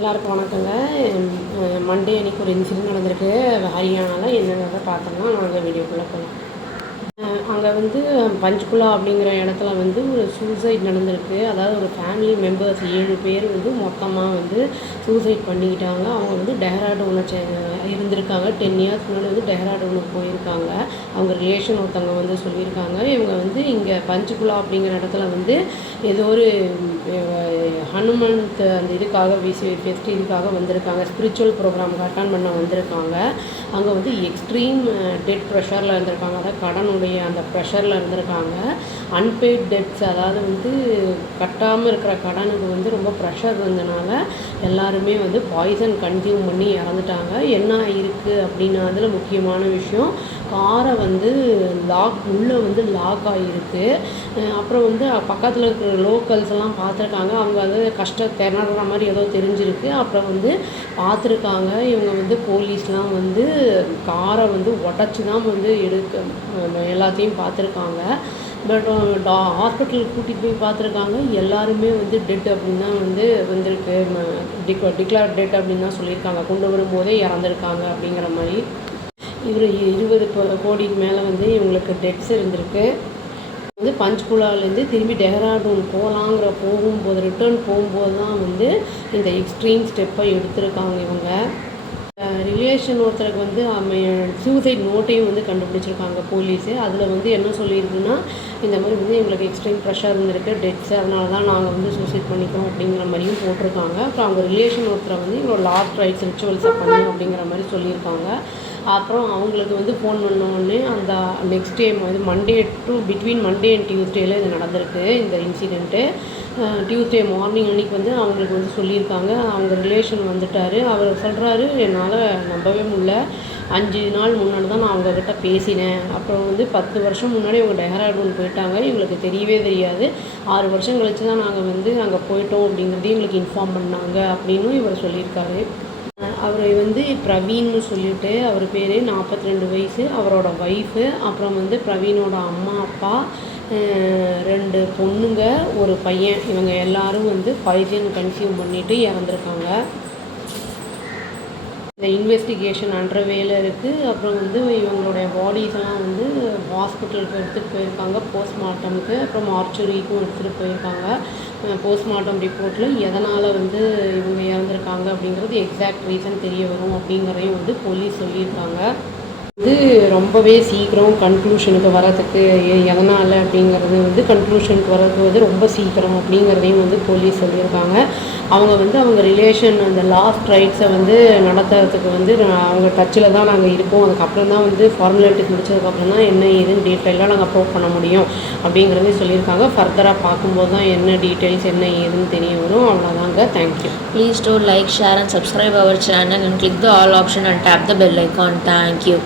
எல்லாருக்கும் வணக்கங்க. மண்டே அன்னைக்கு ஒரு இன்சிடென்ட் நடந்திருக்கு. ஹரியானாவில் என்னென்னதை பார்த்தோம்னா நாங்கள் வீடியோக்குள்ளே போகலாம் அங்கே வந்து பஞ்ச்குலா அப்படிங்கிற இடத்துல வந்து ஒரு சூசைட் நடந்திருக்கு. அதாவது ஒரு ஃபேமிலி மெம்பர்ஸ் ஏழு பேர் வந்து மொத்தமாக வந்து சூசைட் பண்ணிக்கிட்டாங்க. அவங்க வந்து டெஹ்ராடூனில் சேர்ந்தவங்க இருந்திருக்காங்க. டென் இயர்ஸ் முன்னாடி வந்து டெஹ்ராடூனுக்கு போயிருக்காங்க. அவங்க ரிலேஷன் ஒருத்தவங்க வந்து சொல்லியிருக்காங்க. இவங்க வந்து இங்கே பஞ்சுகுலா அப்படிங்கிற இடத்துல வந்து ஏதோ ஒரு ஹனுமந்த் அந்த இதுக்காக விசி ஃபெஸ்ட் இதுக்காக வந்திருக்காங்க. ஸ்பிரிச்சுவல் ப்ரோக்ராம் அட்டன் பண்ண வந்திருக்காங்க. அங்கே வந்து எக்ஸ்ட்ரீம் டெட் ப்ரெஷரில் இருந்திருக்காங்க. அதாவது கடனுடைய அந்த ப்ரெஷரில் இருந்திருக்காங்க. அன்பெய்ட் டெட்ஸ் அதாவது வந்து கட்டாமல் இருக்கிற கடனுக்கு வந்து ரொம்ப ப்ரெஷர் இருந்தனால எல்லாருமே வந்து பாய்சன் கன்சியூம் பண்ணி இறந்துட்டாங்க. என்ன இருக்குது அப்படின்னா அதில் முக்கியமான விஷயம் காரை வந்து லாக் உள்ளே வந்து லாக் ஆகிருக்கு அப்புறம் வந்து பக்கத்தில் இருக்கிற லோக்கல்ஸ் எல்லாம் பார்த்துருக்காங்க. அவங்க வந்து கஷ்ட திணற மாதிரி ஏதோ தெரிஞ்சிருக்கு. அப்புறம் வந்து பார்த்துருக்காங்க. இவங்க வந்து போலீஸ்லாம் வந்து காரை வந்து உடச்சி தான் வந்து எடுக்க எல்லாத்தையும் பார்த்துருக்காங்க. பட் ஹாஸ்பிட்டலுக்கு கூட்டிகிட்டு போய் பார்த்துருக்காங்க. எல்லாருமே வந்து டெட் அப்படின்னு தான் வந்து வந்திருக்கு. டிக் டிக்ளேர் டெட் அப்படின்னு தான் சொல்லியிருக்காங்க. கொண்டு வரும்போதே இறந்துருக்காங்க அப்படிங்கிற மாதிரி. இவர் இருபது கோடிக்கு மேலே வந்து இவங்களுக்கு டெட்ஸ் இருந்திருக்கு. வந்து பஞ்ச்குலாலேருந்து திரும்பி டெஹ்ராடூன் போகலாங்கிற போகும்போது ரிட்டர்ன் போகும்போது தான் வந்து இந்த எக்ஸ்ட்ரீம் ஸ்டெப்பை எடுத்திருக்காங்க இவங்க. ரிலேஷன் ஒருத்தருக்கு வந்து சூசைட் நோட்டையும் வந்து கண்டுபிடிச்சிருக்காங்க போலீஸு. அதில் வந்து என்ன சொல்லியிருக்குன்னா இந்த மாதிரி வந்து எங்களுக்கு எக்ஸ்ட்ரீம் ப்ரெஷர் இருந்திருக்கு டெத்ஸு அதனால தான் நாங்கள் வந்து சூசைட் பண்ணிக்கிறோம் அப்படிங்கிற மாதிரியும் போட்டிருக்காங்க. அப்புறம் அவங்க ரிலேஷன் ஒருத்தரை வந்து இவ்வளோ லாஸ்ட் ரைட்ஸ் ரிச்சுவல்ஸை பண்ணி அப்படிங்கிற மாதிரி சொல்லியிருக்காங்க. அப்புறம் அவங்களுக்கு வந்து ஃபோன் பண்ண உடனே அந்த நெக்ஸ்ட் டே வந்து Monday to between Monday and டியூஸ்டேல இது நடந்திருக்கு இந்த இன்சிடெண்ட்டு டியூஸ்டே மார்னிங் அன்னைக்கு வந்து அவங்களுக்கு வந்து சொல்லியிருக்காங்க. அவங்க ரிலேஷன் வந்துட்டார். அவர் சொல்கிறாரு என்னால் நம்பவே முடியல. அஞ்சு நாள் முன்னாடி தான் நான் அவங்கக்கிட்ட பேசினேன். அப்புறம் வந்து பத்து வருஷம் முன்னாடி அவங்க டெஹராடூன் போயிட்டாங்க. எங்களுக்கு தெரியவே தெரியாது. ஆறு வருஷம் கழிச்சு தான் நாங்கள் வந்து அங்கே போயிட்டோம் அப்படிங்கிறதையும் எங்களுக்கு இன்ஃபார்ம் பண்ணாங்க. அப்படின்னும் இவர் சொல்லியிருக்காரு. அவர் வந்து பிரவீன்னு சொல்லிட்டு அவர் பேர் நாற்பத்தி ரெண்டு வயசு அவரோட ஒய்ஃபு அப்புறம் வந்து பிரவீனோட அம்மா அப்பா ரெண்டு பொண்ணுங்க ஒரு பையன். இவங்க எல்லாரும் வந்து பாய்சன் கன்சியூம் பண்ணிவிட்டு இறந்துருக்காங்க. இந்த இன்வெஸ்டிகேஷன் அன்றவேல இருக்குது அப்புறம் வந்து இவங்களுடைய பாடிஸ்லாம் வந்து ஹாஸ்பிட்டலுக்கு எடுத்துகிட்டு போயிருக்காங்க. போஸ்ட்மார்ட்டமுக்கு அப்புறம் மார்ச்சுரிக்கும் எடுத்துகிட்டு போயிருக்காங்க. போஸ்ட்மார்ட்டம் ரிப்போர்ட்டில் எதனால் வந்து இவங்க இறந்துருக்காங்க அப்படிங்கிறது எக்ஸாக்ட் ரீசன் தெரிய வரும் அப்படிங்கிறதையும் வந்து போலீஸ் சொல்லியிருக்காங்க. இது ரொம்பவே சீக்கிரம் கன்க்ளூஷனுக்கு வரதுக்கு எதனால் அப்படிங்கிறது வந்து கன்க்ளூஷனுக்கு வர்றதுக்கு வந்து ரொம்ப சீக்கிரம் அப்படிங்கிறதையும் வந்து போலீஸ் சொல்லியிருக்காங்க. அவங்க வந்து அவங்க ரிலேஷன் அந்த லாஸ்ட் ரைட்ஸை வந்து நடத்துறதுக்கு வந்து அவங்க டச்சில் தான் நாங்கள் இருக்கோம். அதுக்கப்புறம் தான் வந்து ஃபார்மாலிட்டிஸ் முடிச்சதுக்கப்புறம் தான் என்ன ஏதுன்னு டீட்டெயிலாக நாங்கள் ப்ரூவ் பண்ண முடியும் அப்படிங்கிறதையும் சொல்லியிருக்காங்க. ஃபர்தராக பார்க்கும்போது தான் என்ன டீட்டெயில்ஸ் என்ன ஏதுன்னு தெரிய வரும். அவ்வளோதாங்க thank you please do like share and subscribe our channel and click the all option and tap the bell icon thank you.